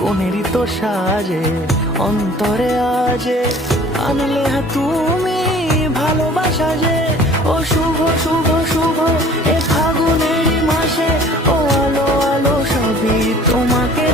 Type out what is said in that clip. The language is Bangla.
কোনেরই তো সাজে অন্তরে আজে আনলে তুমি ভালোবাসা যে। ও শুভ শুভ শুভ এ ফাগুনেরই মাসে, ও আলো আলো সবই তোমাকে